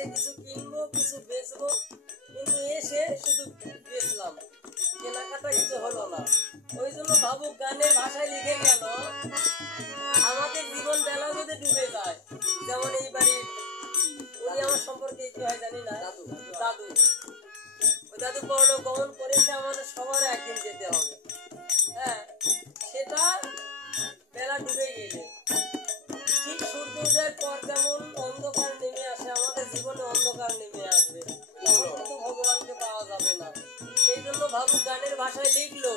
এসে কিছু কিনবো কিছু বেচবো, কিন্তু এসে শুধু বেচলাম, কেনাকাটা কিছু হলো না। ওই জন্য ভাবুক গানের ভাষায় লিখে গেল, আমাদের জীবন বেলা যদি ডুবে যায়, যেমন এই বাড়ির উনি আমার সম্পর্কে কি হয় জানি না, দাদু দাদু ওই দাদু বড় গমন করেছে, আমাদের সবার একদিন যেতে হবে। হ্যাঁ, সেটা বেলা ডুবে গেলে ঠিক সূর্যোদয়ের পর যেমন অন্ধকার নেমে আসে, আমাদের জীবনে অন্ধকার নেমে আসবে, কিন্তু ভগবানকে পাওয়া যাবে না। সেই জন্য ভাবুক গানের ভাষায় লিখলো,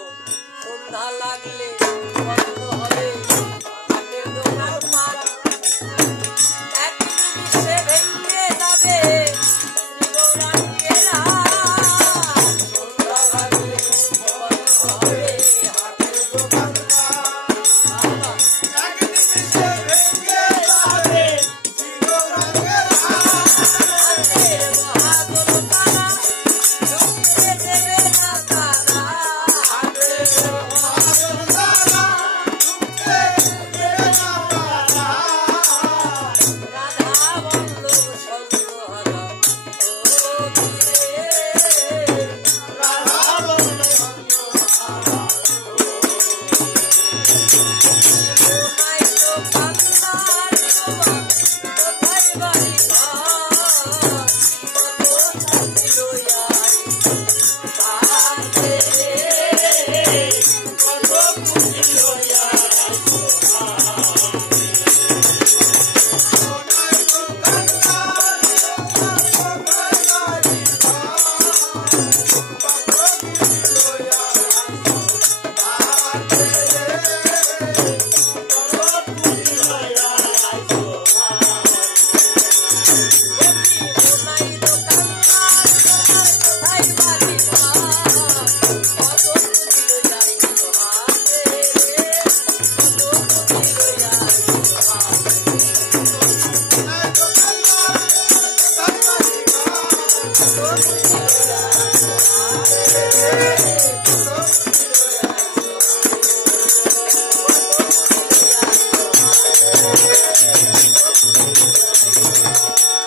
সন্ধ্যা লাগলে বন্ধ হবে হাটের দোকান পাট, এক নিমিষে ভেঙে যাবে শ্রীগৌরাঙ্গের হাট। সন্ধ্যা লাগলে বন্ধ হবে হাটের দোকান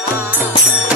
Ah